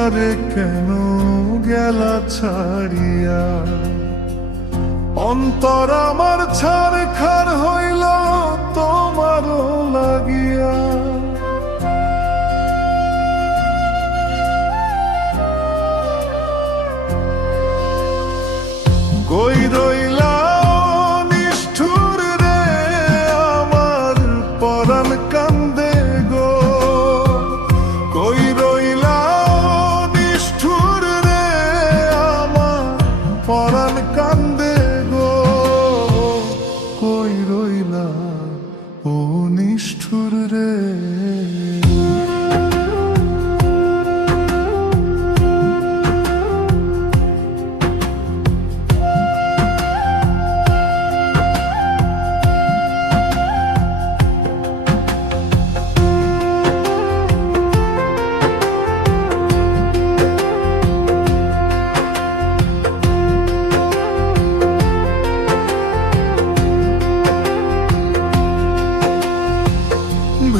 আমারে কেন গেলা ছাড়িয়া, অন্তর আমার ছারখার হইল তোমারও লাগিয়া। কই রইলা নিষ্ঠুর রে আমার পরাণ কান্দে গো, কই রইলা নিষ্ঠুর রে আমার পরাণ কান্দে গো, কই রইলা ও নিষ্ঠুর রে।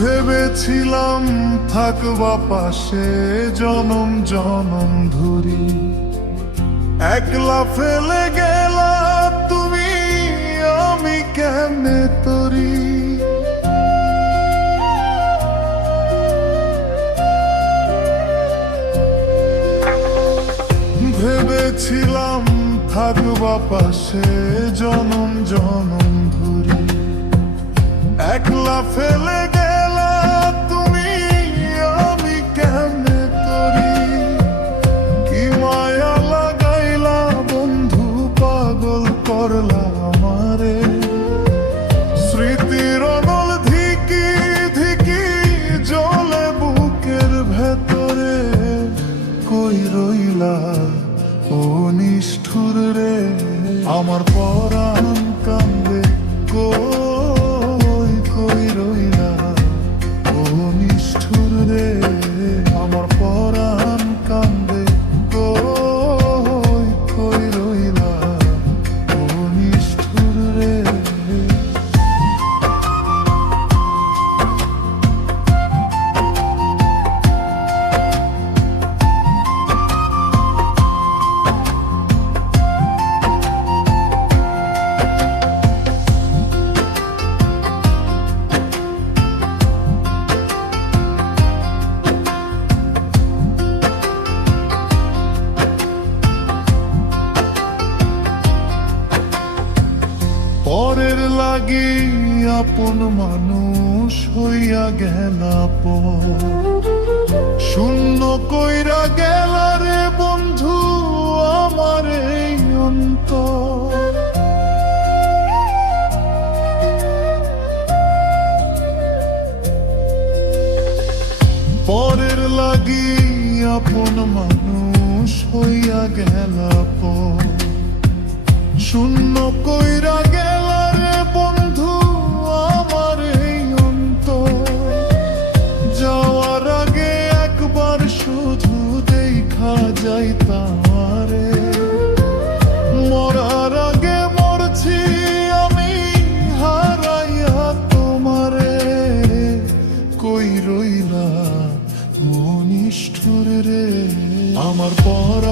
ভেবেছিলাম থাকবা পাশে জনম জনম ধরি, একলা ফেলে গেলা তুমি আমি কেমনে তরি। ভেবেছিলাম থাকবা পাশে জনম জনম ধরি, একলা ফেলে গেলা তুমি আমি কেমনে তরি। কি মায়া লাগাইলা বন্ধু পাগল করলা আমারে, স্মৃতির অনল ধিকি ধিকি জ্বলে বুকের ভেতরে, কই রইলা ও নিষ্ঠুর রে আমার পরাণ কান্দে গো, কই রইলা ও নিষ্ঠুর রে আমার পরাণ কান্দে গো, কই রইলা ও নিষ্ঠুর রে। পরের লাগি আপন মানুষ হইয়া গেলা পর, শূন্য কইরা গেলা রে বন্ধু আমার এই অন্তর। পরের লাগি আপন মানুষ হইয়া গেলা পর, শূন্য কইরা গেলা রে বন্ধু আমার এই অন্তর। যাওয়ার আগে একবার শুধু দেখা যাইতাম রে, মরার আগে মরছি আমি হারাইয়া তোমারে, কই রইলা ও নিষ্ঠুর রে আমার পরাণ